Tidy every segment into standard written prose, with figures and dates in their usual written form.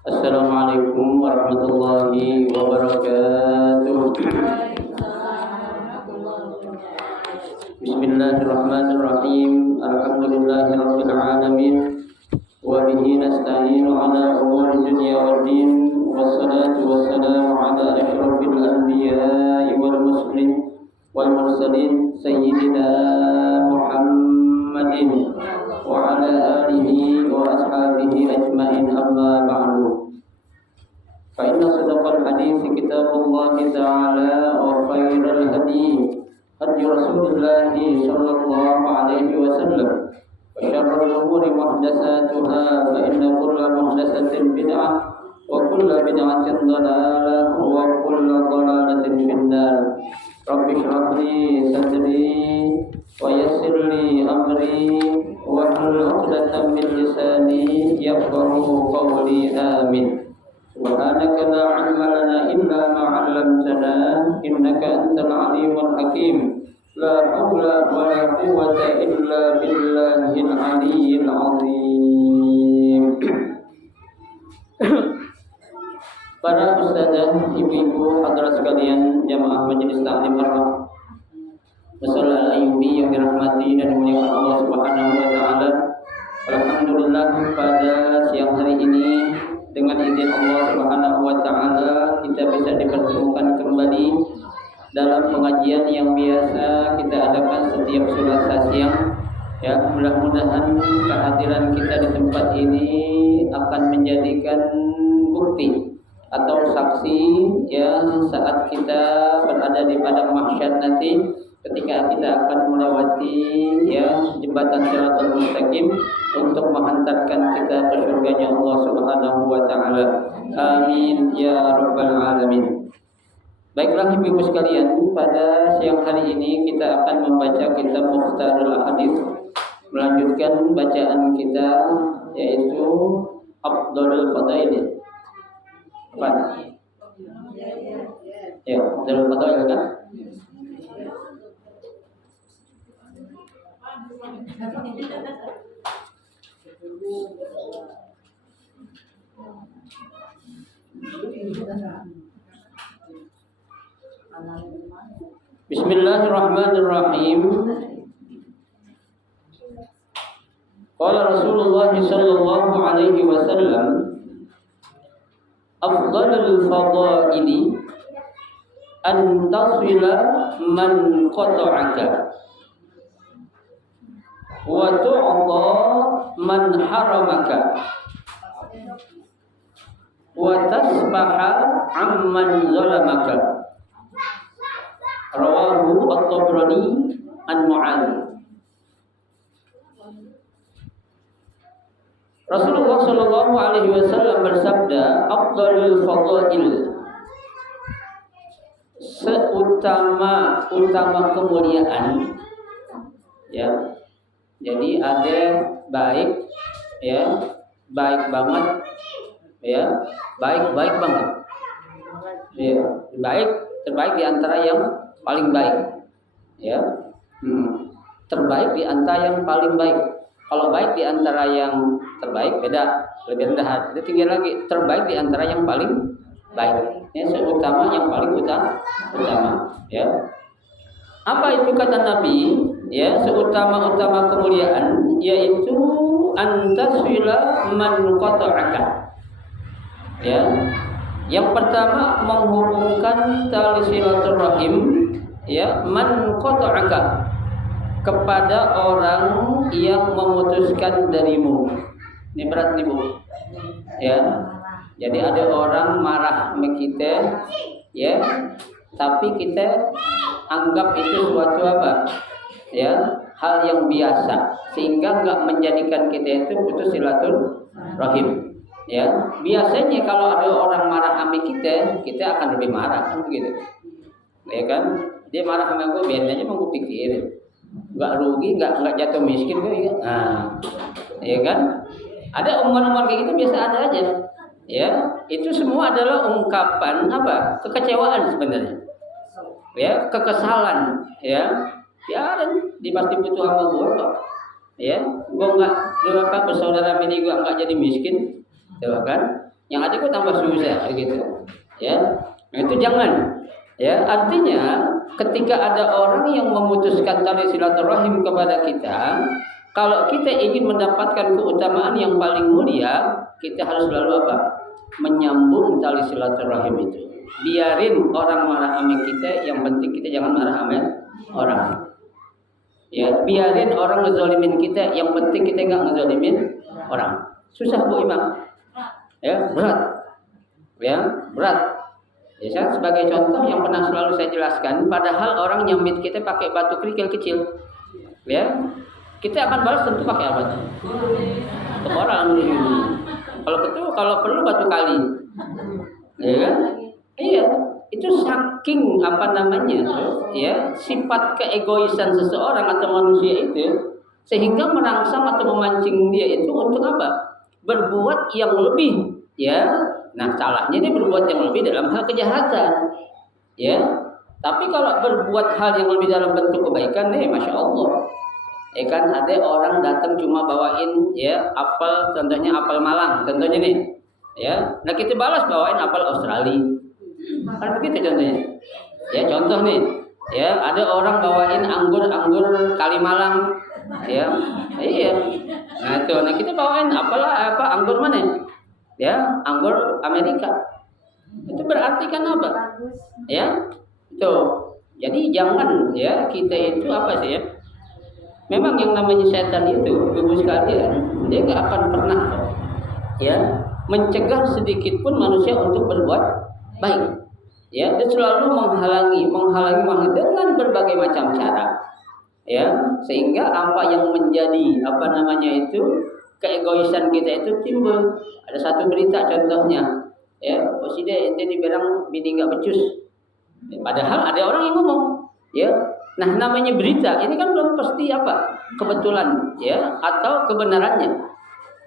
Assalamualaikum warahmatullahi wabarakatuh. Bismillahirrahmanirrahim. Alhamdulillahirabbil alamin. Wa bihi nasta'inu ala umuri dunya waddin. Wassalatu wassalamu ala asyrafil anbiya'i wal mursalin sayyidina Muhammadin wa ala alihi wa ashabihi ajma'in, amma ba'du. Fa inna sadaqal hadithi kitabullahi ta'ala wa khairal hadi hadi Rasulillah sallallahu alaihi wasallam wa syarrul umuri muhdatsatuha fa inna kulla muhdatsatin bid'ah wa kulla bid'atin dhalalah wa kulla dhalalatin finnar. Rabbi shrah li sadri wa yassir li amri wa hlul 'uqdatam min lisani yafqahu qawli. Amin. Subhanaka la 'ilma lana illa ma 'allamtana innaka antal 'alimul hakim. La haula wa la quwwata illa billahil 'aliyyil 'azim. Para ustazah, ibu-ibu, hadirat sekalian, jamaah majelis taklim Ar-Rahmah Masallal Ayyubi yang dirahmati dan dimuliakan Allah Subhanahu wa taala. Alhamdulillah, pada siang hari ini dengan izin Allah Subhanahu wa taala kita bisa dipertemukan kembali dalam pengajian yang biasa kita adakan setiap Selasa siang. Ya, mudah-mudahan kehadiran kita di tempat ini akan menjadikan bukti atau saksi ya saat kita berada di padang mahsyar nanti ketika kita akan melewati ya jembatan Shiratal Mustaqim untuk menghantarkan kita ke surganya Allah Subhanahu wa taala. Amin ya rabbal alamin. Baiklah ibu-ibu sekalian, pada siang hari ini kita akan membaca kitab Mukhtarul Hadits, melanjutkan bacaan kita yaitu Afdhalul Fadail. Apa? Ya, Afdhalul Fadail kan? Bismillahirrahmanirrahim. Qala Rasulullah sallallahu alaihi wasallam, afdhalul fadaili an tasila man qata'aka wa tu'ta man haramaka wa tasbaha amman zalamaka. Rawahu At-Tabrani an Mu'adz. Rasulullah sallallahu alaihi wasallam bersabda, afdhalul fadail, seutama kemuliaan ya. Jadi ada baik ya, baik banget ya, baik banget ya, baik terbaik di antara yang paling baik ya. Terbaik di antara yang paling baik. Kalau baik di antara yang terbaik beda, lebih rendah. Jadi tinggi lagi terbaik di antara yang paling baik. Ya, seutama yang paling utama ya. Apa itu kata Nabi? Ya, seutama kemuliaan yaitu antasila man qata'aka. Ya. Yang pertama menghubungkan tali silaturahim ya man qata'aka kepada orang yang memutuskan darimu. Ini berat nih Bu. Ya. Jadi ada orang marah sama kita ya, tapi kita anggap itu suatu apa? Ya, hal yang biasa sehingga enggak menjadikan kita itu putus silaturahim. Ya, biasanya kalau ada orang marah sama kita akan lebih marah kan begitu. Ya kan? Dia marah sama gue, biasanya mau gue pikirin. Enggak rugi, enggak jatuh miskin gue ya. Nah, ya kan? Ada omongan-omongan kayak gitu biasa ada aja. Ya, itu semua adalah ungkapan apa? Kekecewaan sebenarnya. Ya, kekesalan, ya. Ya, dia pasti butuh sama gue kok. Ya, gue enggak bersaudara bini gue enggak jadi miskin. Coba kan? yang ada kok tambah susah gitu. Ya. Nah, itu jangan. Ya, artinya ketika ada orang yang memutuskan tali silaturahim kepada kita, kalau kita ingin mendapatkan keutamaan yang paling mulia, kita harus selalu apa? Menyambung tali silaturahim itu. Biarin orang marah sama kita, yang penting kita jangan marah sama orang. Ya, biarin orang ngezolimin kita, yang penting kita nggak ngezolimin orang. Susah Bu Imam. Ya, berat. Ya, berat. Ya, saya sebagai contoh yang pernah selalu saya jelaskan, padahal orang nyambit kita pakai batu kerikil kecil, ya, kita akan balas tentu pakai apa? Untuk orang. Kalau perlu batu kali, ya kan? Iya, itu saking apa namanya, ya, sifat keegoisan seseorang atau manusia itu, sehingga merangsang atau memancing dia itu untuk apa? Berbuat yang lebih, ya. Nah, salahnya dia berbuat yang lebih dalam hal kejahatan, ya. Tapi kalau berbuat hal yang lebih dalam bentuk kebaikan, masya Allah. Ya kan, ada orang datang cuma bawain ya apel, contohnya apel Malang, contohnya nih, ya. Nah kita balas bawain apel Australia, kan begitu contohnya. Ya contoh nih, ya ada orang bawain anggur Kalimalang, ya, iya. Nah itu, nah kita bawain apa anggur mana? Ya, anggur Amerika. Itu berarti kan apa? Ya, itu. Jadi jangan ya kita itu apa sih ya? Memang yang namanya setan itu, ibu sekalian, dia nggak akan pernah ya mencegah sedikit pun manusia untuk berbuat baik. Ya, dia selalu menghalangi dengan berbagai macam cara. Ya, sehingga apa yang menjadi apa namanya itu keegoisan kita itu timbul. Ada satu berita contohnya, ya, Presiden ente dibilang bini nggak becus. Ya, padahal ada orang yang ngomong, ya. Nah, namanya berita ini kan belum pasti apa kebetulan, ya, atau kebenarannya.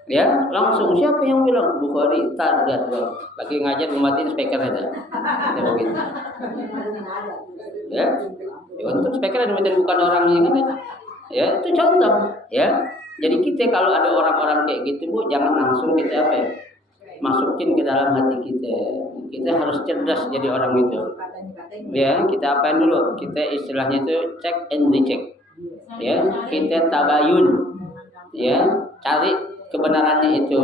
Ya, langsung siapa yang bilang Bukhari target lagi ngajar umatin speaker aja. Ya begitu. Ya. Ya, untuk speaker ada bukan orangnya kan. Ya, itu contoh, ya. Jadi kita kalau ada orang-orang kayak gitu Bu, jangan langsung kita apa ya, masukin ke dalam hati kita. Kita harus cerdas jadi orang itu. Ya, kita apain dulu? Kita istilahnya itu check and recheck. Ya, kita tabayun. Ya, cari kebenarannya itu.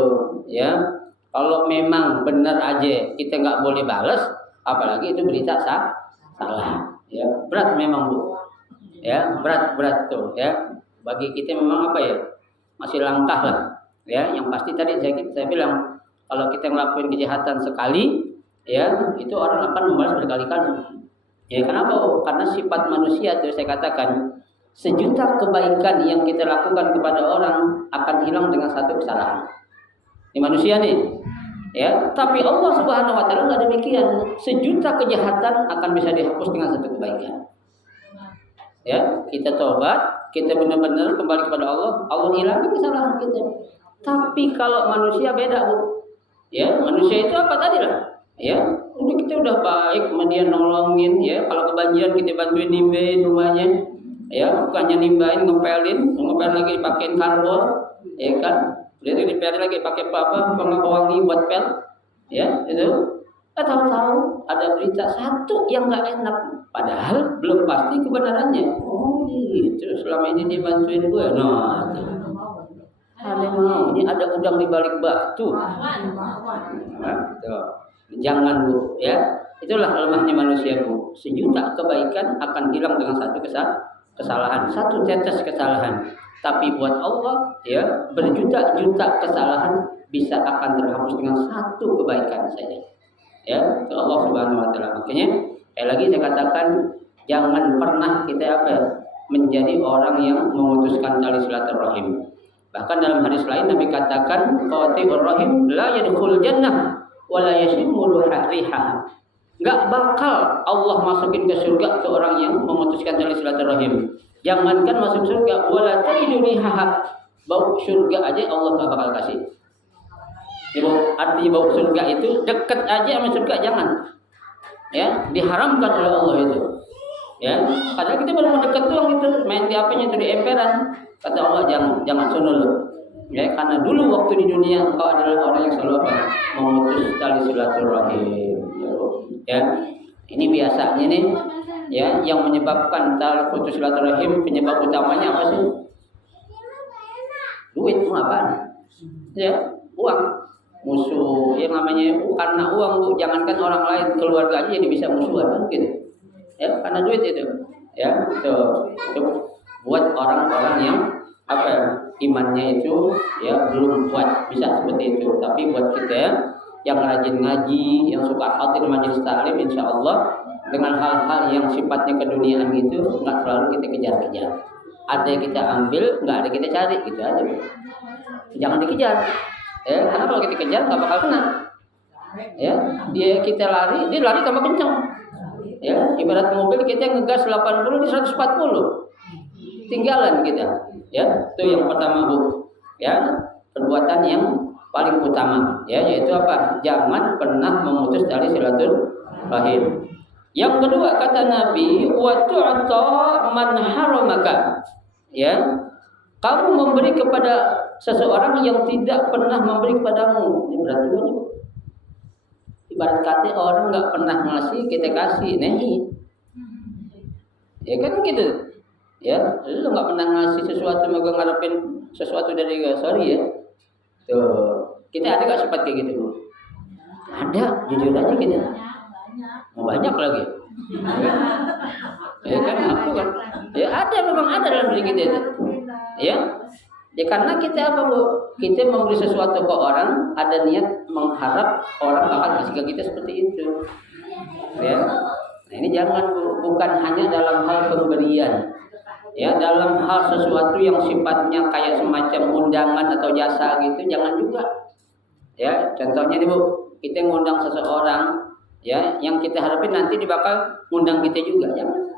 Ya, kalau memang benar aja kita nggak boleh balas, apalagi itu berita salah. Ya, berat memang Bu. Ya, berat tuh. Ya, bagi kita memang apa ya? Masih langkah lah, ya. Yang pasti tadi saya bilang kalau kita ngelakuin kejahatan sekali, ya itu orang akan membalas berkali-kali. Ya kenapa? Karena sifat manusia itu saya katakan sejuta kebaikan yang kita lakukan kepada orang akan hilang dengan satu kesalahan. Ini manusia nih, ya. Tapi Allah Subhanahu Wa Taala nggak demikian. Sejuta kejahatan akan bisa dihapus dengan satu kebaikan. Ya, kita tobat, kita benar-benar kembali kepada Allah, Allah hilangkan kesalahan kita. Tapi kalau manusia beda Bu. Ya, manusia itu apa tadi lah? Ya, untuk kita udah baik, kemudian nolongin, ya. Kalau kebanjiran kita bantuin nimbahin rumahnya, ya, bukannya nimbahin, ngepel lagi pakein karbol, ya kan? Jadi dipel lagi pakai apa? Pewangi buat pel, ya, itu. Tahu-tahu ada berita satu yang nggak enak, padahal belum pasti kebenarannya. Oh gitu, selama ini dia bantuin gue, nah, ini ada udang di balik batu. Nah, jangan Bu, ya. Itulah lemahnya manusia Bu. Sejuta kebaikan akan hilang dengan satu kesalahan, satu tetes kesalahan. Tapi buat Allah, ya, berjuta-juta kesalahan bisa akan terhapus dengan satu kebaikan saja. Ya, ke Allah Subhanahu Wa Taala. Makanya, lagi saya katakan jangan pernah kita menjadi orang yang memutuskan tali silaturahim. Bahkan dalam hadis lain Nabi katakan, qati'ur rahim la yadkhul jannah wa la yashimmu rihaha. Enggak bakal Allah masukin ke surga tuh orang yang memutuskan tali silaturahim. Jangankan masuk surga, wala tajidu rihaha. Bau surga aja Allah enggak bakal kasih. Artinya bau surga itu dekat aja sama surga jangan. Ya, diharamkan oleh Allah itu. Ya, padahal kita baru mendekat doang itu, main di apanya itu di emperan. Kata Allah jangan sono lu. Ya, karena dulu waktu di dunia engkau adalah orang yang selalu apa? Memutus tali silaturahim. Ya, ini biasanya nih, ya, yang menyebabkan tali putus silaturahim penyebab utamanya apa sih? Duit, apa? Ya, uang. Musuh yang namanya karena uang, Bu. Jangankan orang lain, keluarga aja jadi bisa musuhan kan gitu. Ya, karena duit itu. Ya, itu buat orang-orang yang apa ya, imannya itu ya belum kuat bisa seperti itu. Tapi buat kita yang rajin ngaji, yang suka hadir majelis taklim, insya Allah dengan hal-hal yang sifatnya keduniaan gitu nggak terlalu kita kejar-kejar. Ada yang kita ambil, nggak ada kita cari gitu aja. Jangan dikejar. Ya, karena kalau kita kejar nggak bakal kena. Ya, kita lari, dia lari tambah kencang. Ya, ibarat mobil kita ngegas 80 di 140. Tinggalan kita. Ya, itu yang pertama, Bu. Ya, perbuatan yang paling utama, ya, yaitu apa? Jangan pernah memutus tali silaturahim. Yang kedua kata Nabi, wa tu'ta man haramaka. Ya, kamu memberi kepada seseorang yang tidak pernah memberi kepadamu. Ini berarti apa? Ibarat kata orang nggak pernah ngasih, kita kasih, nih. Ya kan gitu. Ya, lu nggak pernah ngasih sesuatu, maka ngarepin sesuatu dari gue, sorry ya. Tuh, kita ada nggak sifat kayak gitu, Bu? Ada, jujur aja kita. Mau banyak lagi. Ya kan, aku kan. Ya ada, memang ada dalam diri kita itu. Ya, ya karena kita apa, Bu? Kita memberi sesuatu ke orang, ada niat mengharap orang akan kasih ke kita seperti itu. Ya, nah ini jangan, Bu. Bukan hanya dalam hal pemberian. Ya, dalam hal sesuatu yang sifatnya kayak semacam undangan atau jasa gitu, jangan juga. Ya, contohnya nih, Bu, kita ngundang seseorang, ya, yang kita harapin nanti dia bakal ngundang kita juga, jangan.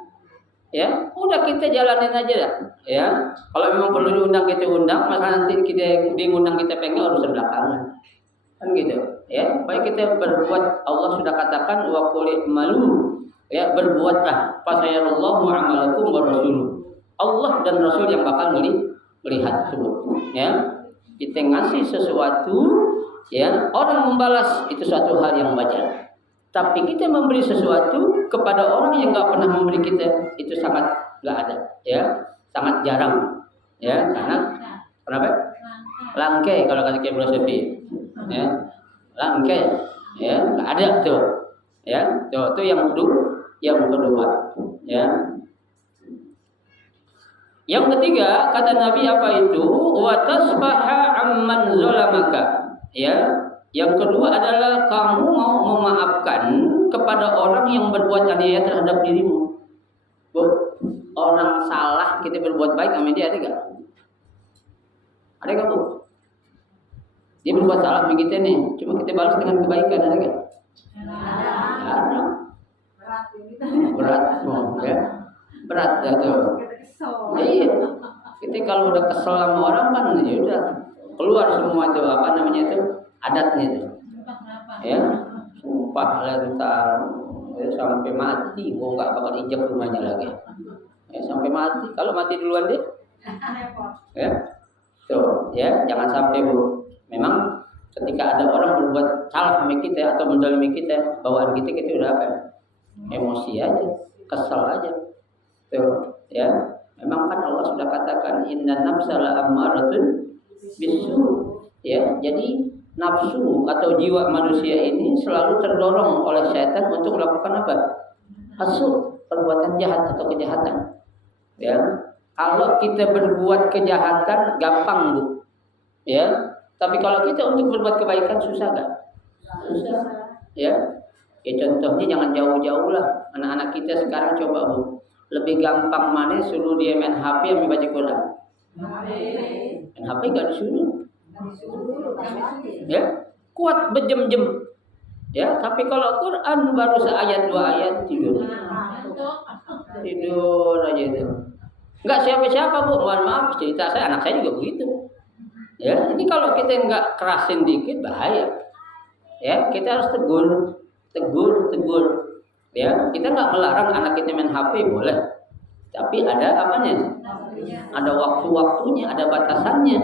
Ya, udah kita jalanin aja dah. Ya, kalau memang perlu diundang kita undang, maka nanti kita dia ngundang kita pengen urusan belakangan. Kan gitu. Ya, baik kita berbuat, Allah sudah katakan wa qul malu. Ya, berbuatlah, fa sayarallahu amalakum wa rasuluh. Allah dan Rasul yang bakal melihat tuh. Ya, kita ngasih sesuatu, ya, orang membalas itu suatu hal yang wajar. Tapi kita memberi sesuatu kepada orang yang nggak pernah memberi kita, itu sangat nggak ada, ya, sangat jarang, ya, karena kenapa? Langke kalau kata Kiai Filosofi, ya, langke, ya, nggak ada tuh, ya, tuh yang kedua, ya. Yang ketiga kata Nabi apa itu? Wa tasfaha amman zalamaka. Ya, yang kedua adalah kamu mau memaafkan kepada orang yang berbuat aniaya terhadap dirimu. Bu, orang salah kita berbuat baik sama dia, ada enggak? Ada enggak, Bu? Dia berbuat salah sama kita nih, cuma kita balas dengan kebaikan, ada enggak? Ada. Berat, ya. Berat ya tuh. Iya. Kita kalau udah kesel sama orang kan, ya udah keluar semua itu apa namanya itu adatnya itu. Ya, sumpah lah entar ya, sampai mati, gua nggak bakal injak rumahnya lagi. Ya, sampai mati. Kalau mati duluan deh. Ya, tuh, ya, jangan sampai, Bu. Memang ketika ada orang berbuat salah sama kita atau mendolimi kita, bawaan kita udah apa? Emosi aja, kesel aja. Tuh, ya. Memang kan Allah sudah katakan inna nafsa la ammaratun bisu. Ya, jadi nafsu atau jiwa manusia ini selalu terdorong oleh setan untuk melakukan apa? Hasud, perbuatan jahat atau kejahatan. Ya. Kalau kita berbuat kejahatan gampang, Bu. Ya. Tapi kalau kita untuk berbuat kebaikan susah enggak? Susah. Ya. Ya contohnya jangan jauh-jauh lah. Anak-anak kita sekarang coba, Bu. Lebih gampang mana suruh dia main HP atau baca Quran? Main HP enggak disuruh. Ya, kuat berjam-jam. Ya, tapi kalau Quran baru seayat dua ayat tidur. Tidur aja itu. Enggak siapa-siapa, Bu. Mohon maaf, cerita saya, anak saya juga begitu. Ya, ini kalau kita enggak kerasin dikit bahaya. Ya, kita harus tegur. Ya, kita nggak melarang anak kita main HP, boleh. Tapi ada apanya? Ada waktu-waktunya, ada batasannya.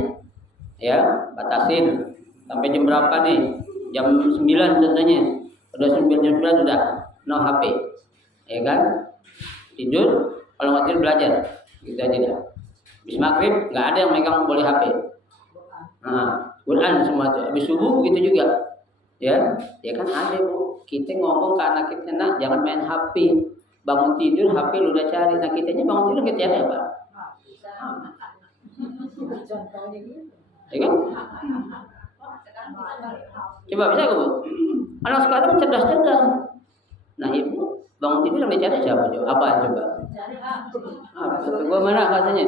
ya batasin sampai jam berapa nih, jam 9 contohnya, udah 9 udah no HP, ya kan, tidur, kalau nggak tidur belajar, gitu aja dah. Habis maghrib nggak ada yang megang boleh HP, nah Quran semua tuh. Habis subuh begitu juga, ya kan ada bu, kita ngomong ke anak kita, nak jangan main HP, bangun tidur HP lu udah cari, nah kitanya bangun tidur kita cari apa? Ya kan? Coba bisa bu, anak sekarang cerdas. Nah ibu bangun tidur yang dicari siapa coba? Apa coba? Apa? Gua mana katanya?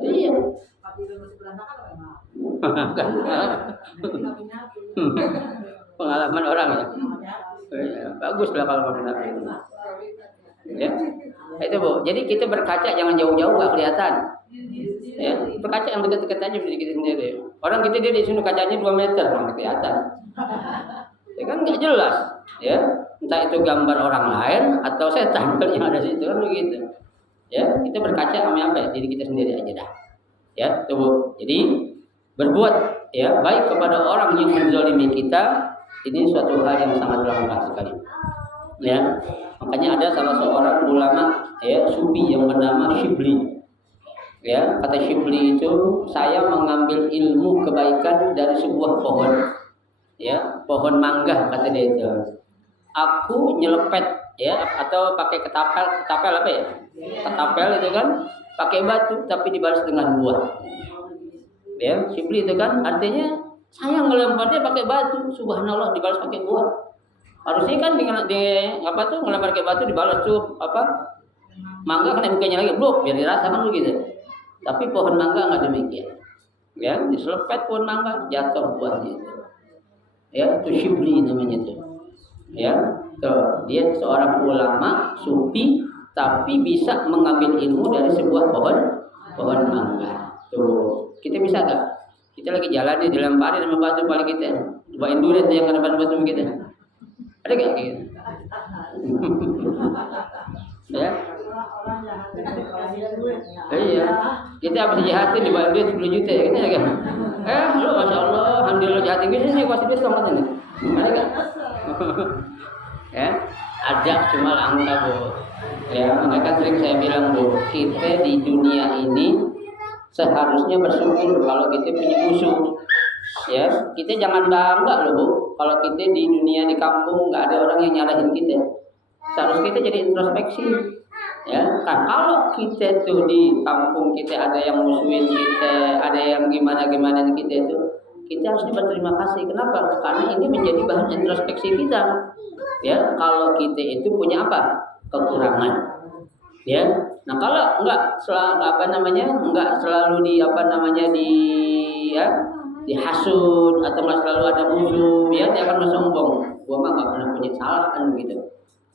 Iya. Pengalaman orang ya. Bagus lah kalau benar. Ya. Itu bu. Jadi kita berkaca jangan jauh-jauh nggak kelihatan. Ya, berkaca yang dekat-dekat aja diri kita sendiri. Orang kita dia di sini kacanya 2 meter nggak kelihatan. Ya kan nggak jelas. Ya, entah itu gambar orang lain atau setan yang ada di situ kan begitu. Ya, kita berkaca sama apa? Diri kita sendiri aja dah. Ya, tuh. Jadi berbuat ya baik kepada orang yang menzalimi kita ini suatu hal yang sangat langka sekali. Ya, makanya ada salah seorang ulama ya sufi yang bernama Shibli. Ya, kata Shibli itu, saya mengambil ilmu kebaikan dari sebuah pohon. Ya, pohon mangga kata dia itu. Aku nyelepet ya atau pakai ketapel apa ya? Ketapel itu kan pakai batu tapi dibalas dengan buah. Ya, Shibli itu kan artinya saya ngelemparnya pakai batu, subhanallah dibalas pakai buah. Harusnya kan dengan ngelempar pakai batu dibalas tuh mangga kena mukanya lagi, blok biar dirasakan begitu. Tapi pohon mangga nggak demikian. Ya, diselepet pohon mangga jatuh buahnya itu. Ya, itu Shibli namanya itu. Ya, tuh, dia seorang ulama sufi tapi bisa mengambil ilmu dari sebuah pohon mangga. Tuh, kita bisa nggak? Kita lagi jalan nih dilemparin sama batu paling kita. Cobain dulu yang kena batu kita. Ada nggak gitu? Ya. Iya. Kita habis jahatin dibayar duit 10 juta ya kan ya kan? Lu masya Allah, alhamdulillah jahatin gini sih kasih duit sama ini. Ada nggak? Ya, ada cuma langka bu. Ya, makanya sering saya bilang bu, kita di dunia ini seharusnya bersyukur kalau kita punya musuh. Ya, kita jangan bangga loh bu, kalau kita di dunia di kampung nggak ada orang yang nyalahin kita. Seharusnya kita jadi introspeksi. Ya, kan kalau kita tuh di kampung kita ada yang musuhin kita, ada yang gimana kita itu, kita harusnya berterima kasih. Kenapa? Karena ini menjadi bahan introspeksi kita. Ya, kalau kita itu punya apa? Kekurangan. Ya. Nah, kalau enggak selalu dihasut atau enggak selalu ada musuh, ya dia akan sombong. Gua mah enggak pernah punya salah kan begitu.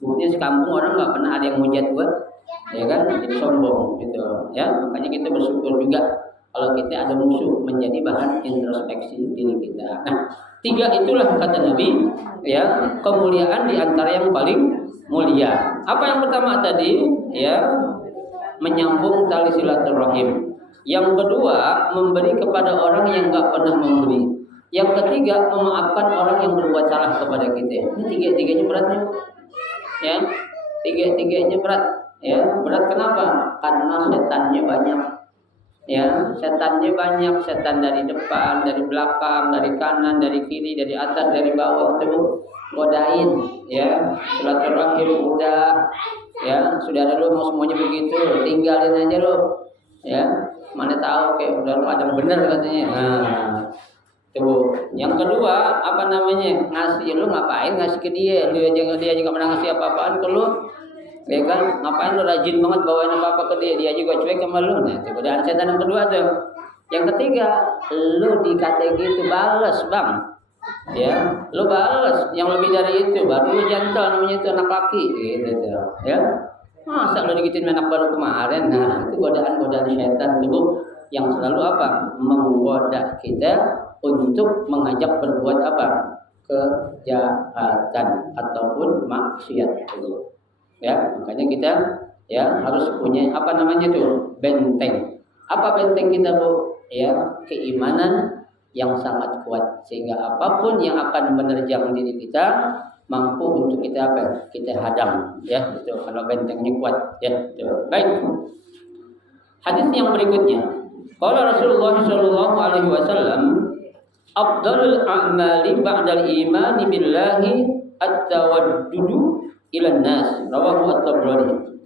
Buktinya sekampung orang enggak pernah ada yang hujat gua. Ya kan? Jadi sombong gitu. Ya, makanya kita bersyukur juga kalau kita ada musuh menjadi bahan introspeksi diri kita. Nah, 3 itulah kata Nabi, ya, kemuliaan di antara yang paling mulia. Apa yang pertama tadi? Ya, menyambung tali silaturahim. Yang kedua, memberi kepada orang yang enggak pernah memberi. Yang ketiga, memaafkan orang yang berbuat salah kepada kita. Ini 3-tiganya beratnya. Ya, 3-tiganya berat. Ya, berat kenapa? Karena setannya banyak. Ya, setannya banyak, setan dari depan, dari belakang, dari kanan, dari kiri, dari atas, dari bawah tuh godain, ya. Silaturahim udah, ya, saudara lu mau semuanya begitu, tinggalin aja lu. Ya, mana tahu kayak udah lu ada yang benar katanya. Nah, tuh. Yang kedua, ngasih lu ngapain ngasih ke dia? Dia aja enggak pernah ngasih apa-apaan ke lu. Ya kan, ngapain lu rajin banget bawain apa-apa ke dia juga cuek sama lu. Nah, itu godaan setan yang kedua tuh. Yang ketiga, lu dikata gitu balas, Bang. Ya, lu balas yang lebih dari itu, baru lu gentle namanya itu anak laki gitu tuh. Ya. Masa lu digituin anak baru kemarin. Nah, itu godaan-godaan setan tuh yang selalu menggoda kita untuk mengajak berbuat kejahatan ataupun maksiat itu. Ya, makanya kita ya harus punya benteng. Apa benteng kita bu? ya keimanan yang sangat kuat, sehingga apapun yang akan menerjang diri kita mampu untuk kita apa? Kita hadam, ya. Itu kalau bentengnya kuat, ya. Itu. Baik. Hadis yang berikutnya, qala Rasulullah sallallahu alaihi wasallam, afdalul a'mali ba'dal imani billahi at-tawaddudu ila nas, rawahu at-Tabrani.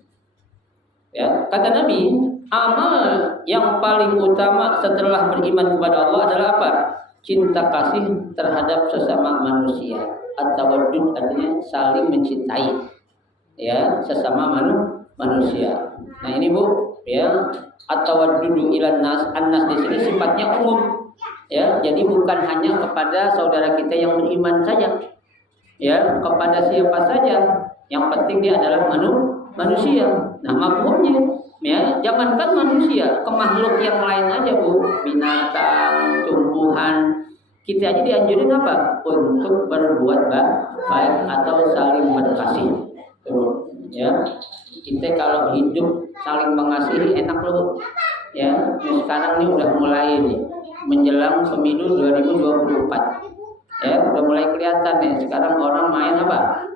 Ya, kata Nabi, amal yang paling utama setelah beriman kepada Allah adalah apa? Cinta kasih terhadap sesama manusia. At-tawaddud artinya saling mencintai, ya, sesama manusia. Nah ini Bu, ya, at-tawaddudu ilan nas, an-nas di sini sifatnya umum, ya, jadi bukan hanya kepada saudara kita yang beriman saja, ya, kepada siapa saja, yang penting dia adalah manusia. Nah mafhumnya, ya, jangankan manusia, ke makhluk yang lain aja Bu, binatang, tumbuhan, kita aja dianjurin apa? Untuk berbuat baik atau saling berkasih. Tuh, ya. Kita kalau hidup saling mengasihi enak loh. Ya, sekarang ini udah mulai nih menjelang pemilu 2024. Ya, udah mulai kelihatan nih. Sekarang orang main apa?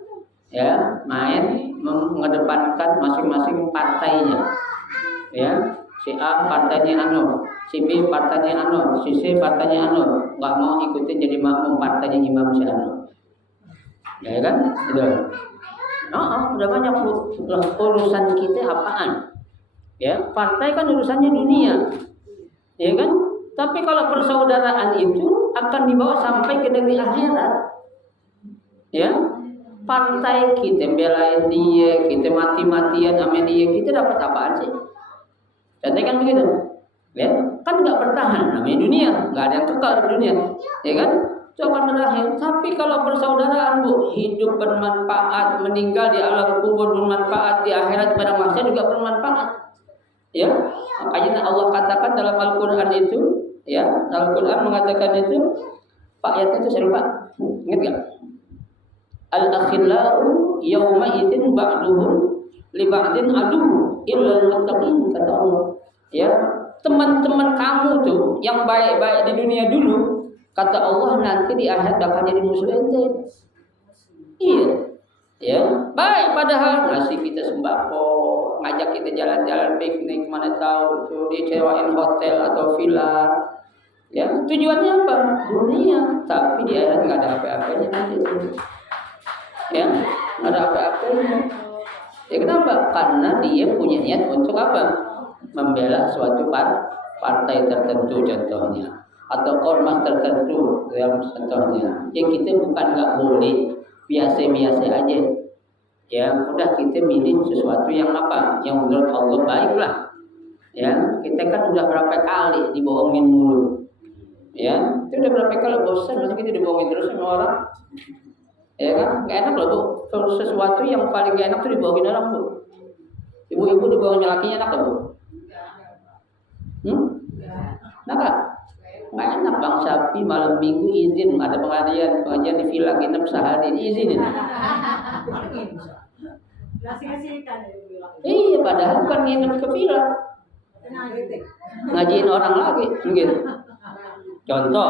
Ya, main mengedepankan masing-masing partainya. Ya, si A partainya anu, si B partainya anu, si C partainya anu, nggak mau ikutin jadi makmum partainya Imam si anu. Ya kan? Udah. Udah banyak Bu. Urusan kita apaan? Ya, partai kan urusannya dunia. Ya kan? Tapi kalau persaudaraan itu akan dibawa sampai ke negeri akhirat. Ya. Partai kita belain dia, kita mati-matian sama dia, kita dapat apaan sih? Contohnya kan begitu, ya kan nggak bertahan, namanya dunia, nggak ada yang kekal di dunia, ya kan? Itu akan berakhir. Tapi kalau persaudaraan Bu, hidup bermanfaat, meninggal di alam kubur bermanfaat, di akhirat pada mahsyar juga bermanfaat, ya. Makanya Allah katakan dalam Al-Quran itu, ya, Al-Quran mengatakan itu, Pak ayatnya itu sering Pak, ingat nggak? Al-akhillau yawma idzin ba'duhum li ba'din adu illa al-muttaqin, kata Allah. Ya, teman-teman kamu tuh yang baik-baik di dunia dulu, kata Allah, nanti di akhirat bakal jadi musuh ente. Iya. Ya, baik padahal ngasih kita sembako, ngajak kita jalan-jalan piknik, mana tahu tuh dicewain hotel atau villa. Ya, tujuannya apa? Dunia, tapi di akhirat enggak ada apa-apanya nanti tuh. Ya, nggak ada apa-apanya. Ya kenapa? Karena dia punya niat untuk apa? Membela suatu partai tertentu contohnya, atau ormas tertentu yang contohnya. Ya kita bukan nggak boleh biasa-biasa aja. Ya udah kita milih sesuatu yang apa? Yang menurut Allah baiklah. Ya kita kan udah berapa kali dibohongin mulu. Ya itu udah berapa kali bosan masa kita dibohongin terus sama orang. Ya kan, gak enak loh Bu. Kalau sesuatu yang paling gak enak tuh dibohongin orang Bu. Ibu-ibu dibohongin lakinya enak gak Bu? Enak gak? Gak enak Bang Sapi malam minggu izin ada pengajian di villa nginep sehari diizinin. Iya, padahal bukan nginep ke villa, ngajiin orang lagi, mungkin. Contoh,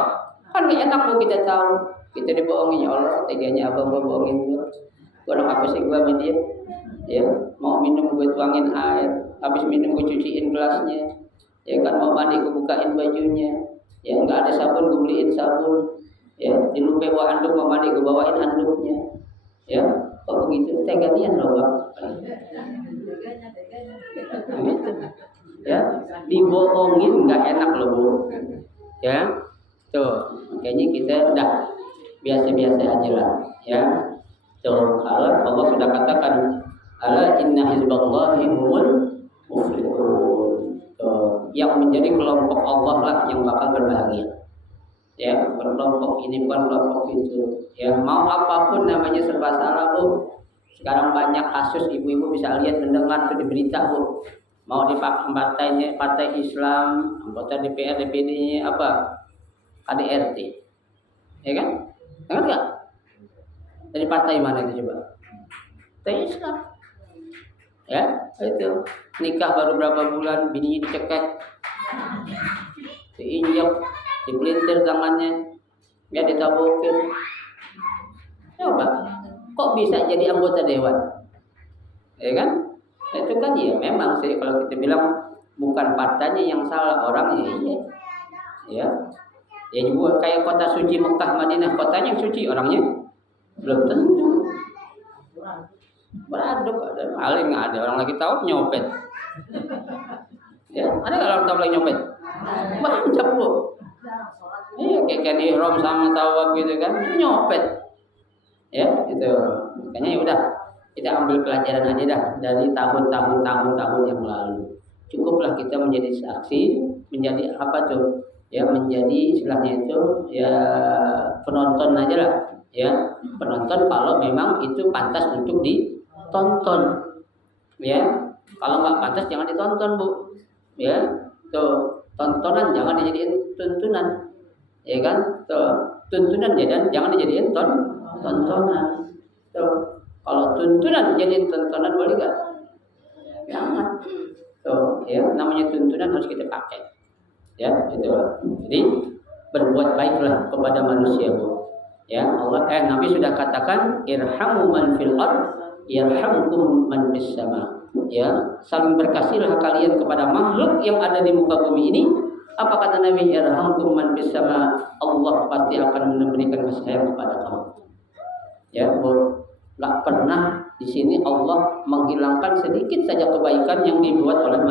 kan gak enak Bu kita tahu. Kita dibohongin, ya Allah, teganya abang gua bohongin gua. Gua apa sih gua sama dia? Ya, mau minum gua tuangin air, habis minum gua cuciin gelasnya. Ya kan, mau mandi gua bukain bajunya. Ya enggak ada sabun gua beliin sabun. Ya, di lupa bawa anduk mau mandi gua bawain anduknya. Ya, kok begitu? Teganian loh Bang. Gitu. Ya, dibohongin enggak enak loh Bu. Ya. Tuh, makanya kita udah biasa-biasa aja lah, ya. Tuh, kalau Allah sudah katakan, ala inna hizballahi humul muflihun. Tuh, yang menjadi kelompok Allah lah yang bakal berbahagia. Ya, kelompok ini bukan kelompok itu. Ya, mau apapun namanya serba salah Bu. Sekarang banyak kasus ibu-ibu bisa lihat mendengar tuh di berita Bu. Mau di partai Islam, anggota DPR, DPD-nya apa? KDRT. Ya kan? Ingat nggak? Dari partai mana itu coba? Partai Islam. Ya, itu nikah baru berapa bulan, bininya dicekek. diinjak, dipelintir tangannya, ya ditabokin. Coba, kok bisa jadi anggota dewan? Ya kan? Itu kan ya memang sih kalau kita bilang bukan partainya yang salah, orangnya iya. Ya. Ya juga kayak kota suci Mekah Madinah, kotanya suci, orangnya belum tentu. Beraduk, ada maling, ada orang lagi tahu nyopet. Ya, ada nggak orang tahu lagi nyopet? Banyak loh. Iya, kayak ihram sama tawaf gitu kan, nyopet. Ya, itu. Makanya ya udah, kita ambil pelajaran aja dah dari tahun-tahun yang lalu. Cukuplah kita menjadi saksi, menjadi apa tuh? Ya, menjadi istilahnya itu ya penonton aja lah. Ya, penonton kalau memang itu pantas untuk ditonton. Ya, kalau nggak pantas jangan ditonton, Bu. Ya, tuh tontonan jangan dijadiin tuntunan. Ya kan? Tuh, tuntunan jangan dijadiin tontonan. Tuh, kalau tuntunan jadi tontonan boleh nggak? Jangan. Tuh, ya namanya tuntunan harus kita pakai. Ya, itu. Jadi berbuat baiklah kepada manusia, Bu. Ya, Nabi sudah katakan irhamu man fil ard yarhamkum man fis sama. Ya, saling berkasihlah kalian kepada makhluk yang ada di muka bumi ini. Apa kata Nabi? Yarhamkum man fis sama. Allah pasti akan memberikan kasih sayang kepada kamu. Ya, Bu. Gak pernah di sini Allah menghilangkan sedikit saja kebaikan yang dibuat oleh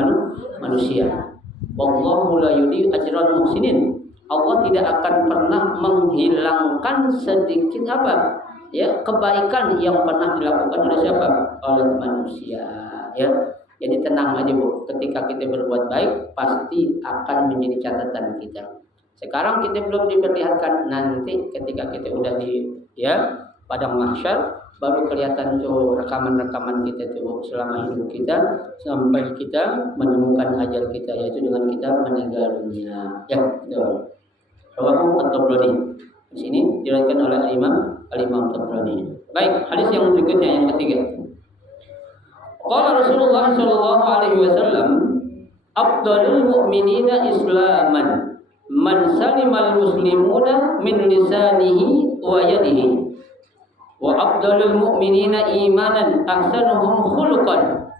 manusia. Wallahu la yudhi'u ajral muhsinin. Allah tidak akan pernah menghilangkan sedikit apa? Ya, kebaikan yang pernah dilakukan oleh siapa? Oleh manusia. Ya. Jadi tenang aja, Bu. Ketika kita berbuat baik pasti akan menjadi catatan kita. Sekarang kita belum diperlihatkan, nanti ketika kita udah di padang mahsyar baru kelihatan tuh rekaman-rekaman kita tuh selama hidup kita sampai kita menemukan ajal kita, yaitu dengan kita meninggal dunia. Ya, betul. Rawahu At-Tabrani. Di sini diriwayatkan oleh Imam Tabrani. Baik, hadis yang berikutnya yang ketiga. Qala Rasulullah sallallahu alaihi wasallam, "Afdalul mu'minina islaman man salimal muslimuna min lisanihi wa yadihi. Wa afdalul mu'minina imanan ahsanuhum khuluqan.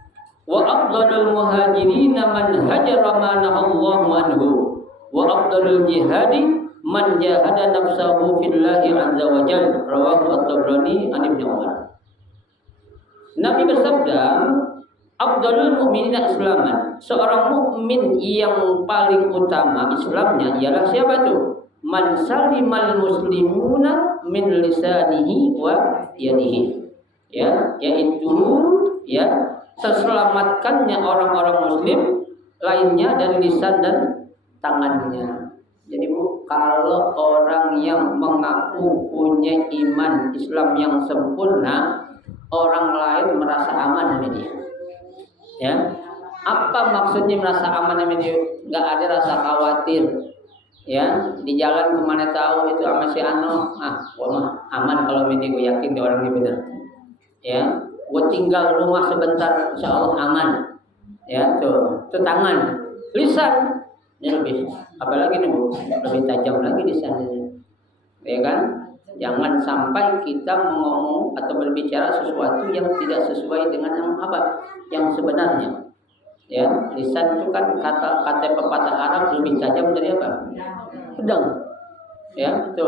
Wa afdalul muhajirina man hajara ma nahallahu anhu. Wa afdalul jihadi man jahada nafsahu fillahi azza wa jalla." Rawahu At-Tabrani an Ibnu Umar. Nabi bersabda, afdalul mu'minina islaman. Seorang mukmin yang paling utama Islamnya ialah siapa tuh? Man salimal muslimuna min lisanihi wa yadihi. Ya, yaitu terselamatkannya orang-orang muslim lainnya dari lisan dan tangannya. Jadi Bu, kalau orang yang mengaku punya iman Islam yang sempurna, orang lain merasa aman sama dia. Ya. Apa maksudnya merasa aman sama dia? Enggak ada rasa khawatir. Ya, di jalan kemana tahu itu sama si Ano, gua mah aman kalau ini, gue yakin dia orangnya benar. Ya, gue tinggal rumah sebentar, insya Allah aman. Ya, tuh tangan, lisan, ini lebih, apalagi nih Bu, lebih tajam lagi lisannya. Ya kan, jangan sampai kita ngomong atau berbicara sesuatu yang tidak sesuai dengan yang sebenarnya. Ya, lisan itu kan kata pepatah Arab lebih tajam dari apa? Pedang. Ya, itu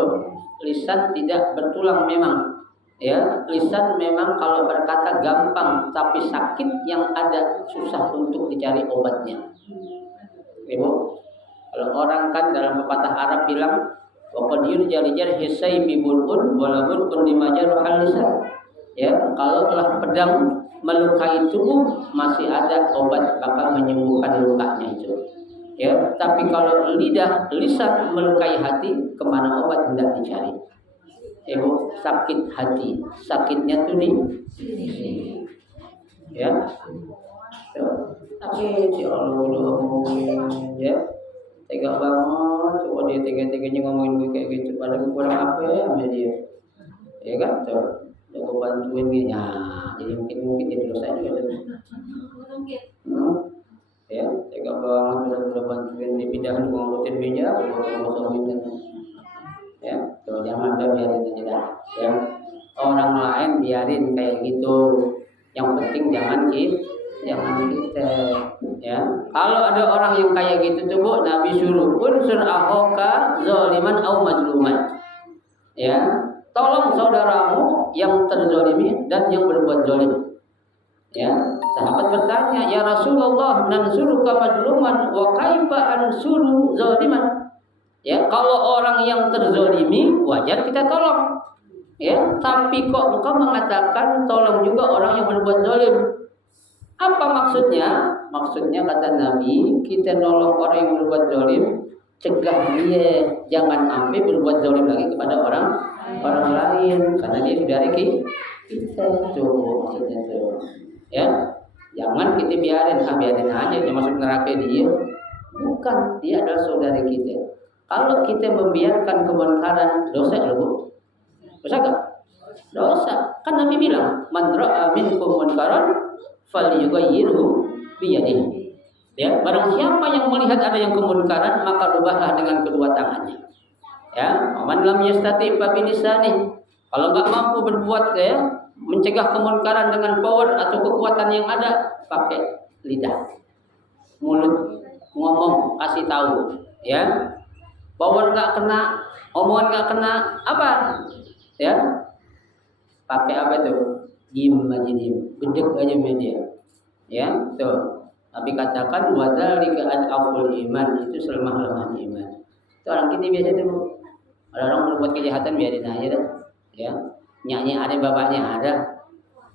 lisan tidak bertulang memang. Ya, lisan memang kalau berkata gampang, tapi sakit yang ada susah untuk dicari obatnya. Ibu, kalau orang kan dalam pepatah Arab bilang, waqad yurjar hisaybi bulun walabun kundimajar halisan. Ya, kalau telah pedang melukai tubuh masih ada obat bakal menyembuhkan lukanya itu. Ya, tapi kalau lisan melukai hati, kemana obat hendak dicari? Ibu, sakit hati, sakitnya tuh di sini. Ya, sakit ya Allah, ya, tega banget. Coba dia tega-teganya ngomongin gue kayak gitu, padahal kurang apa ya sama dia. Ya kan, tuh. Udah gue bantuin gini, jadi mungkin jadi dosa juga. Ya, tega banget udah bantuin dipindahin ngangkutin meja, kosongin ya, tuh jangan ada biarin aja dah. Ya, orang lain biarin kayak gitu. Yang penting jangan kita, ya. Kalau ada orang yang kayak gitu tuh Bu, Nabi suruh unsur akhoka zaliman au mazluman. Ya, tolong saudaramu yang terzalimi dan yang berbuat zalim. Ya, sahabat bertanya, "Ya Rasulullah, nansuruka mazluman wa kaifa ansuru zaliman?" Ya, kalau orang yang terzalimi wajar kita tolong. Ya, tapi kok engkau mengatakan tolong juga orang yang berbuat zalim? Apa maksudnya? Maksudnya kata Nabi, kita nolong orang yang berbuat zalim, cegah dia jangan sampai berbuat zalim lagi kepada orang lain karena dia sudah kita tuh maksudnya tuh. Ya, jangan kita biarin aja dia masuk neraka dia. Bukan, dia adalah saudara kita. Kalau kita membiarkan kemungkaran, dosa loh. Dosa enggak? Dosa. Kan Nabi bilang, "Man ra'a minkum munkaran falyughayyirhu biyadihi." Ya, barang siapa yang melihat ada yang kemunkaran, maka rubahlah dengan kedua tangannya. Ya, man lam yastati fa bilisani. Kalau enggak mampu berbuat ya, mencegah kemunkaran dengan power atau kekuatan yang ada, pakai lidah. Mulut ngomong, kasih tahu, ya. Power enggak kena, omongan enggak kena, apa? Ya. Pakai apa tuh? Diem aja diem, bedek aja media. Ya, tuh. Tapi katakan wadzalika al-aful iman, itu selemah-lemahnya iman. Itu orang kita biasa tuh. Orang berbuat kejahatan biarin aja dah. Ya. Nyanyi ada bapaknya ada.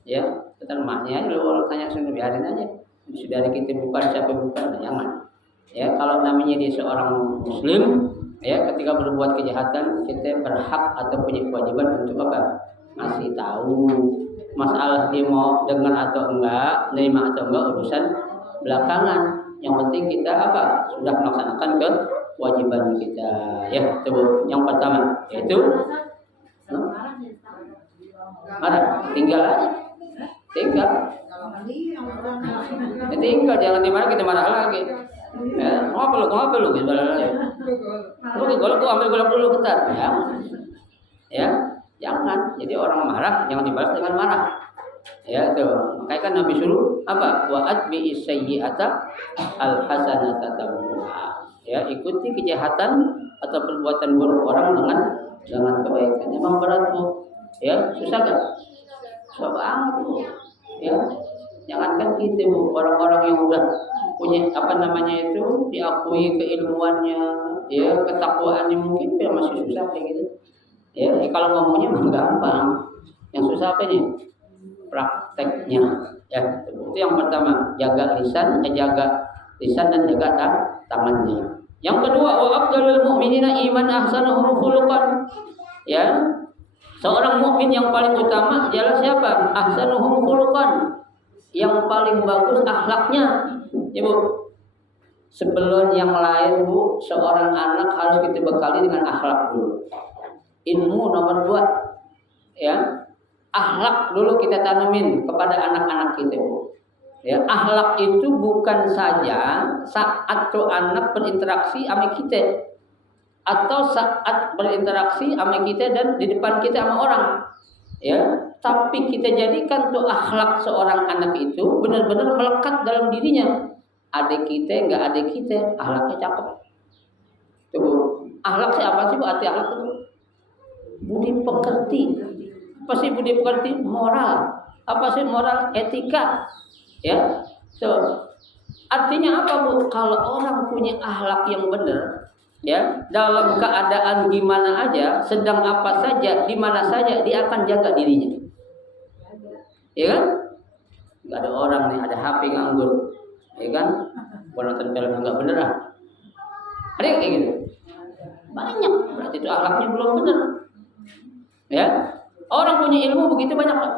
Ya, tetap maknya aja kalau tanya sudah biarin aja. Saudara kita bukan siapa bukan, jangan. Ya, kalau namanya dia seorang muslim, ya ketika berbuat kejahatan kita berhak atau punya kewajiban untuk apa? Ngasih tahu. Masalah dia mau dengar atau enggak, nerima atau enggak urusan belakangan. Yang penting kita apa? Sudah melaksanakan kewajiban kita. Ya, itu yang pertama yaitu ada tinggal aja. Tinggal jangan dimarah, kita marah lagi. Ya, ngapa lu gitu lagi. Lu ambil golok dulu bentar, ya. Ya, jangan. Jadi orang marah jangan dibalas dengan marah. Ya, tuh. Makanya kan Nabi suruh apa? Wa atbi'is sayyi'ata al-hasanata tamuha. Ya, ikuti kejahatan atau perbuatan buruk orang dengan kebaikan. Emang berat Bu. Ya, susah gak? Susah banget Bu. Ya, jangankan kita Bu, orang-orang yang udah punya apa namanya itu diakui keilmuannya, ya ketakwaannya mungkin ya masih susah kayak gitu. Ya, kalau ngomongnya memang gampang. Yang susah apa nih? Prakteknya. Ya, itu yang pertama, jaga lisan dan jaga tangannya. Yang kedua, wa afdalul mu'minina iman ahsanuhum khuluqan. Ya. Seorang mukmin yang paling utama adalah siapa? Ahsanuhum khuluqan. Yang paling bagus akhlaknya. Ibu. Sebelum yang lain Bu, seorang anak harus kita bekali dengan akhlak dulu. Ilmu nomor 2. Ya. Akhlak dulu kita tanemin kepada anak-anak kita Bu. Ya, akhlak itu bukan saja saat tuh anak berinteraksi sama kita atau saat berinteraksi sama kita dan di depan kita sama orang. Ya, tapi kita jadikan tuh akhlak seorang anak itu benar-benar melekat dalam dirinya. Adik kita enggak adik kita, akhlaknya cakep. Tuh, akhlak siapa sih Bu? Arti akhlak itu budi pekerti. Apa sih budi pekerti? Moral. Apa sih moral? Etika. Ya, so artinya apa Bu? Kalau orang punya akhlak yang benar, ya dalam keadaan gimana aja, sedang apa saja, di mana saja dia akan jaga dirinya. Ya kan? Gak ada orang nih ada HP nganggur, ya kan? Nonton film nggak bener ah. Ada kayak gitu? Banyak. Berarti itu akhlaknya belum benar. Ya, orang punya ilmu begitu banyak Pak.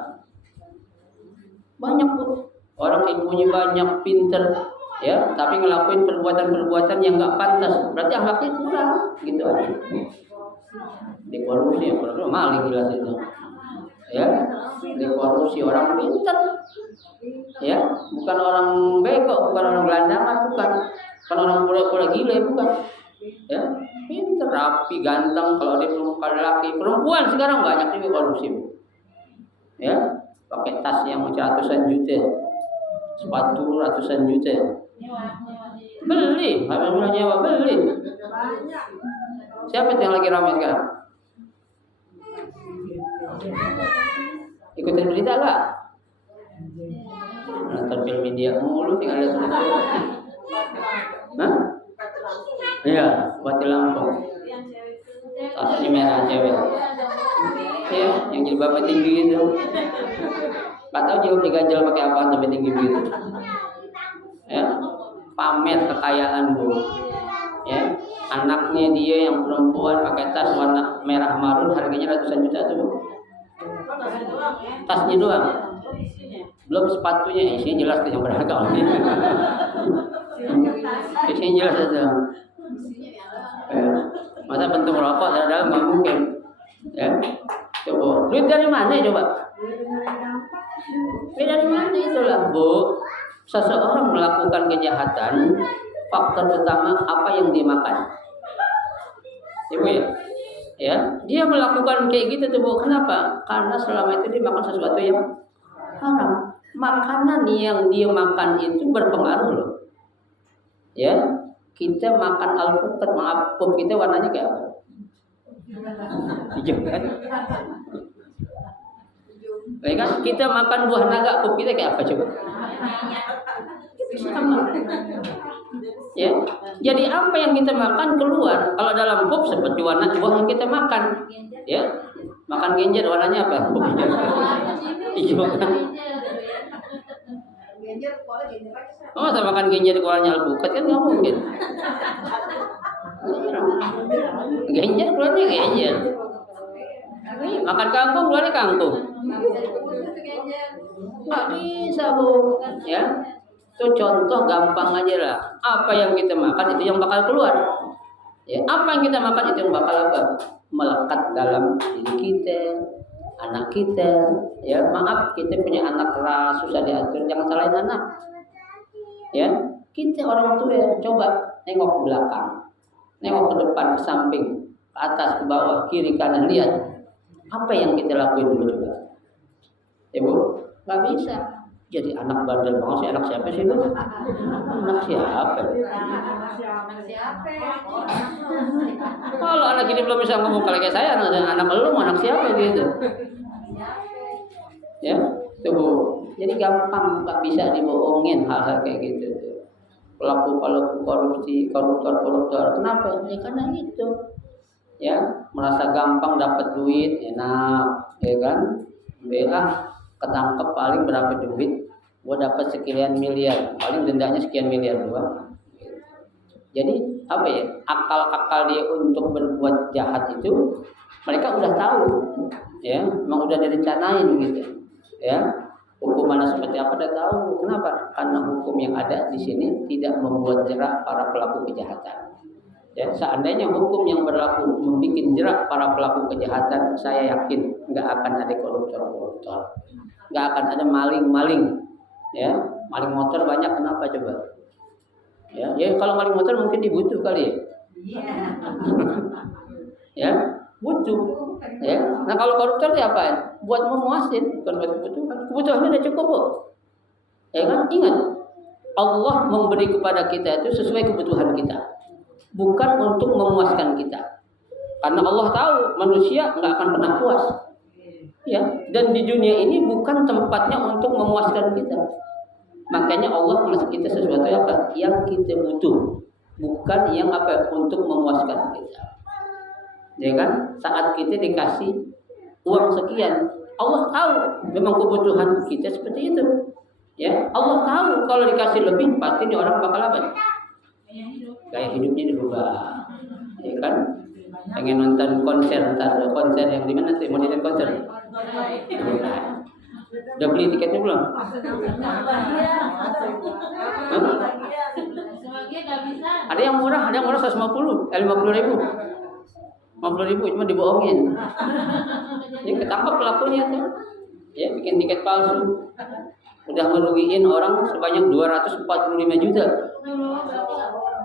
Banyak Bu. Orang ilmunya banyak, pinter, ya, tapi ngelakuin perbuatan-perbuatan yang nggak pantas, berarti akhlaknya kurang, gitu aja. Di korupsi maling jelas itu, ya, di korupsi orang pinter, Ya, bukan orang bego, bukan orang gelandangan, bukan orang pura-pura gila, bukan. Ya, pinter, rapi, ganteng. Kalau dia laki, perempuan sekarang banyak juga korupsi. Ya, pakai tas yang ratusan juta, sepatu ratusan juta. Beli, alhamdulillah nyewa beli. Siapa yang lagi ramai sekarang? Ikutin berita gak? Nonton film India mulu tinggal lihat berita. Hah? Iya, buat di Lampung. Tasnya merah cewek. Iya, yang jilbabnya tinggi gitu. Gak tahu jilbab diganjel pakai apaan sampai tinggi gitu. Ya, pamer kekayaan bu. Ya, anaknya dia yang perempuan pakai tas warna merah marun harganya ratusan juta tuh. Tasnya doang. Belum sepatunya, isinya jelas tuh yang berharga. Isinya jelas aja. Ya. Masa bentuk rokok dalam nggak mungkin. Ya, coba. Duit dari mana coba? Duit dari mana itulah bu. Seseorang melakukan kejahatan, faktor utama apa yang dimakan. Ibu ya, ya dia melakukan kayak gitu tuh bu. Kenapa? Karena selama itu dia makan sesuatu yang haram. Makanan yang dia makan itu berpengaruh loh. Ya, kita makan alpukat, maaf, pup kita warnanya kayak apa? Hijau kan? Baik kan? Kita makan buah naga, pup kita kayak apa coba? Sama. Ya, jadi apa yang kita makan keluar. Kalau dalam pup seperti warna buah yang kita makan. Ya, makan genjer warnanya apa? Hijau kan? Oh, masa makan genjer keluarnya alpukat kan nggak mungkin. Genjer keluarnya genjer. Makan kangkung keluarnya kangkung. Nggak bisa bu. Ya, itu contoh gampang aja lah. Apa yang kita makan itu yang bakal keluar. Ya, apa yang kita makan itu yang bakal apa? Melekat dalam diri kita. Anak kita, ya maaf kita punya anak keras susah diatur, jangan salahin anak. Ya, kita orang tua ya, coba nengok ke belakang, nengok ke depan, ke samping, ke atas, ke bawah, kiri kanan, lihat apa yang kita lakuin dulu coba. Ibu, nggak bisa. Jadi anak bandel banget sih, anak siapa sih lu? Anak siapa? Kalau anak ini belum bisa ngomong kayak saya, anak lu anak siapa gitu? Ya, tuh. Jadi gampang, nggak bisa dibohongin hal-hal kayak gitu. Pelaku korupsi, koruptor. Kenapa? Ya karena itu. Ya, merasa gampang dapat duit, enak, ya kan? Ketangkep paling berapa duit, gua dapat sekian miliar, paling dendanya sekian miliar doang. Jadi apa ya, akal-akal dia untuk berbuat jahat itu mereka udah tahu, ya, memang udah direncanain gitu, ya. Hukumannya seperti apa udah tahu. Kenapa? Karena hukum yang ada di sini tidak membuat jerak para pelaku kejahatan. Ya, seandainya hukum yang berlaku membuat jerak para pelaku kejahatan, saya yakin nggak akan ada koruptor. Nggak akan ada maling-maling, ya maling motor banyak. Kenapa coba? Ya kalau maling motor mungkin dibutuh kali ya, ya butuh, ya. Nah kalau koruptor itu apa? Buat memuasin, bukan buat kebutuhannya udah cukup kok, ya kan? Ingat, Allah memberi kepada kita itu sesuai kebutuhan kita, bukan untuk memuaskan kita, karena Allah tahu manusia nggak akan pernah puas. Ya, dan di dunia ini bukan tempatnya untuk memuaskan kita. Makanya Allah ngasih kita sesuatu apa? Yang kita butuh, bukan yang apa untuk memuaskan kita. Ya kan? Saat kita dikasih uang sekian, Allah tahu memang kebutuhan kita seperti itu. Ya, Allah tahu kalau dikasih lebih pasti ini orang bakal apa? Gaya hidupnya dirubah. Ya kan? Pengen nonton konser, yang di mana sih? Mau nonton konser? Udah beli tiketnya belum? Ada yang murah 150, 50.000. 50.000 cuma dibohongin. Ini ketangkap pelakunya tuh. Ya, bikin tiket palsu. udah ngerugiin orang sebanyak 245 juta.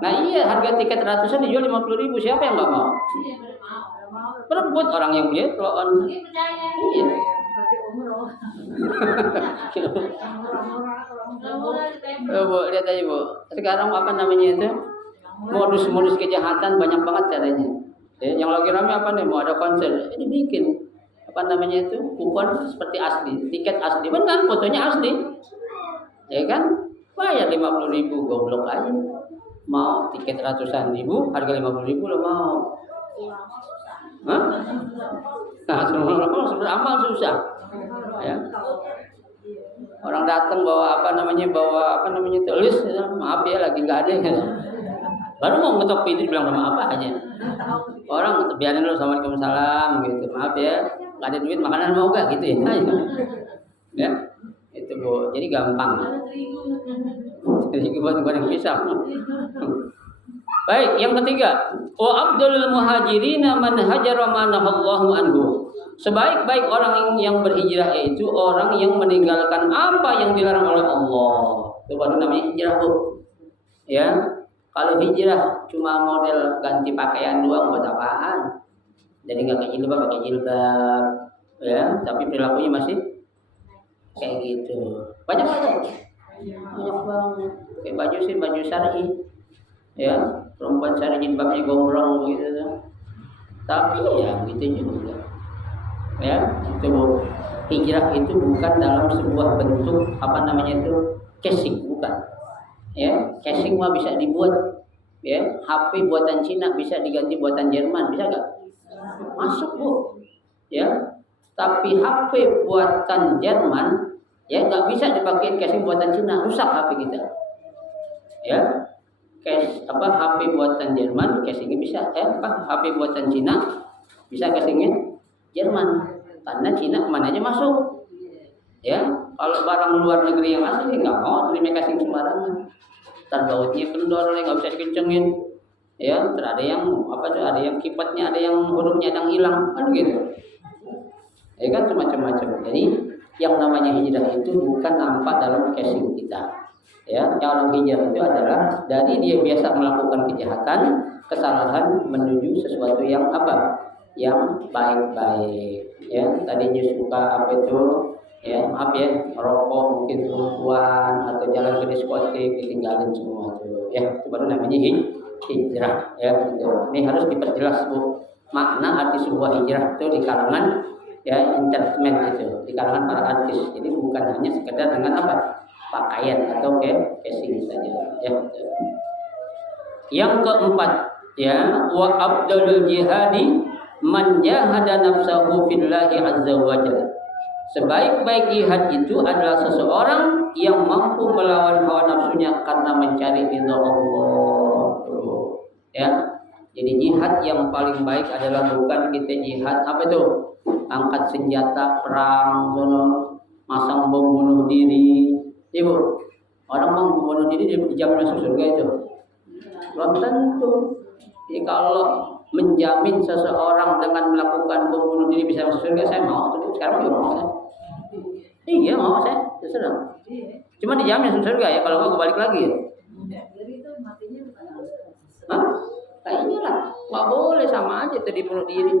Nah iya, harga tiket ratusan dijual 50.000, siapa yang nggak mau? Berebut orang yang beli kalau on. Iya. Bu, lihat aja Bu. Sekarang apa namanya itu? Modus-modus kejahatan banyak banget caranya. Yang lagi rame apa nih? Mau ada konser, ini bikin apa namanya itu kupon seperti asli, tiket asli, benar fotonya asli, ya kan? Bayar 50.000, goblok aja. Mau tiket ratusan ribu, harga 50.000 lo mau? Hah? Nah, sebenarnya amal susah. Ya. Orang datang bawa apa namanya tulis, maaf ya lagi nggak ada. Ya. Baru mau ngetok pintu bilang sama apa aja. Orang biarin dulu, assalamualaikum salam gitu. Maaf ya, nggak ada duit makanan mau gak gitu ya. Ya, itu Bu. Jadi gampang. Jadi buat goreng pisang. Baik, yang ketiga, wa abdul muhajirin man hajara ma nahallahu anhu. Sebaik-baik orang yang berhijrah yaitu orang yang meninggalkan apa yang dilarang oleh Allah. Itu baru namanya hijrah, Bu. Ya. Kalau hijrah cuma model ganti pakaian doang buat apaan? Jadi nggak kayak jilbab, pakai jilbab, ya. Tapi perilakunya masih kayak gitu. Banyak banget. Kayak baju sih baju syar'i, ya. Perempuan syar'i jilbabnya gombrong gitu. Tapi ya gitu juga. Ya, itu hijrah itu bukan dalam sebuah bentuk apa namanya itu casing, bukan. Ya, casing mah bisa dibuat, ya. HP buatan Cina bisa diganti buatan Jerman, bisa nggak? Masuk Bu, ya. Tapi HP buatan Jerman, ya nggak bisa dipakai casing buatan Cina, rusak HP kita. Ya, HP buatan Jerman, casingnya bisa, HP buatan Cina bisa casingnya Jerman, karena Cina kemana aja masuk. Ya, kalau barang luar negeri yang asli nggak mau terima casing sembarangan. Terbautnya kendor, nggak bisa dikencengin, ya. Ada yang ada yang kipatnya, ada yang hurufnya yang hilang, kan gitu. Ya kan macam-macam. Jadi yang namanya hijrah itu bukan nampak dalam casing kita, ya. Yang orang hijrah itu adalah dari dia biasa melakukan kejahatan, kesalahan menuju sesuatu yang yang baik-baik, ya. Tadinya suka ya maaf ya, merokok mungkin perempuan atau jalan ke diskotik ditinggalin semua itu, ya. Itu baru namanya hijrah, ya. Gitu. Ini harus diperjelas Bu, makna arti sebuah hijrah itu di kalangan ya entertainment itu, di kalangan para artis. Jadi bukan hanya sekedar dengan pakaian atau casing saja, ya. Yang keempat, ya, wa abdul jihadi man jahada nafsahu fillahi azza wajalla. Sebaik-baik jihad itu adalah seseorang yang mampu melawan hawa nafsunya karena mencari ridha Allah. Ya. Jadi jihad yang paling baik adalah bukan kita jihad angkat senjata perang, masang bom bunuh diri. Ibu, orang mau bunuh diri di jamin masuk surga itu? Belum tentu. Jadi kalau menjamin seseorang dengan melakukan bom bunuh diri bisa masuk surga, saya mau. Sekarang juga mau saya. Iya mau saya, terserah. Cuma dijamin masuk surga ya, kalau nggak gue balik lagi. Hah? Kayaknya lah, nggak boleh, sama aja tadi bunuh diri.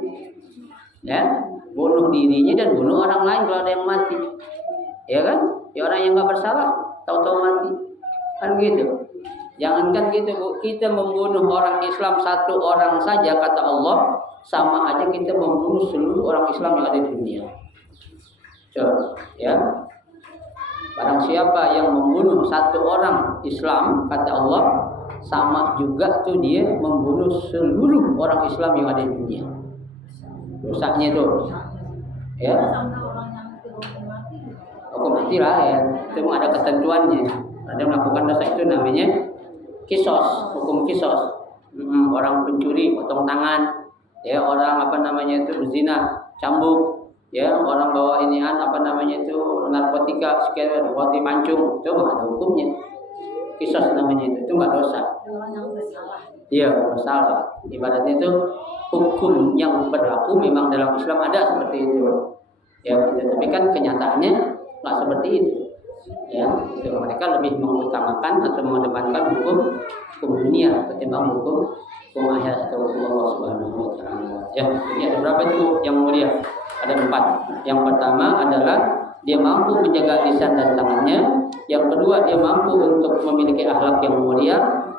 Ya, bunuh dirinya dan bunuh orang lain kalau ada yang mati. Ya kan? Ya orang yang nggak bersalah, tahu-tahu mati. Kan gitu. Jangankan gitu Bu, kita membunuh orang Islam satu orang saja kata Allah sama aja kita membunuh seluruh orang Islam yang ada di dunia. Coba, ya. Barang siapa yang membunuh satu orang Islam kata Allah sama juga tuh dia membunuh seluruh orang Islam yang ada di dunia. Dosanya itu, ya. Hukum mati lah ya. Itu ada ketentuannya. Ada melakukan dosa itu namanya kisos, hukum kisos. Orang pencuri potong tangan, ya. Orang itu berzina cambuk, ya. Orang bawa itu narkotika sekian roti mancung, itu nggak ada hukumnya. Kisos namanya itu nggak dosa. Iya, bersalah. Ibaratnya itu hukum yang berlaku memang dalam Islam ada seperti itu, ya. Tapi kan kenyataannya nggak seperti itu. Ya, itu mereka lebih mengutamakan atau mengedepankan hukum dunia ketimbang hukum akhirat atau hukum Allah Subhanahu wa taala. Ya, jadi ada berapa itu yang mulia? Ada 4. Yang pertama adalah dia mampu menjaga lisan dan tangannya. Yang kedua, dia mampu untuk memiliki akhlak yang mulia.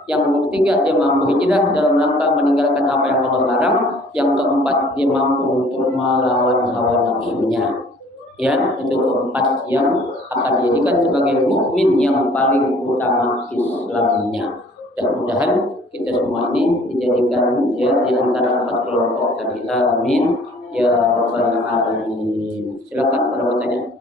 Yang ketiga, dia mampu hijrah dalam rangka meninggalkan apa yang Allah larang. Yang keempat, dia mampu untuk melawan hawa nafsunya. Ya, itu keempat yang akan dijadikan sebagai mukmin yang paling utama Islamnya. Mudah-mudahan kita semua ini dijadikan ya di antara 4 kelompok tadi. Amin ya rabbal alamin. Silakan kalau bertanya.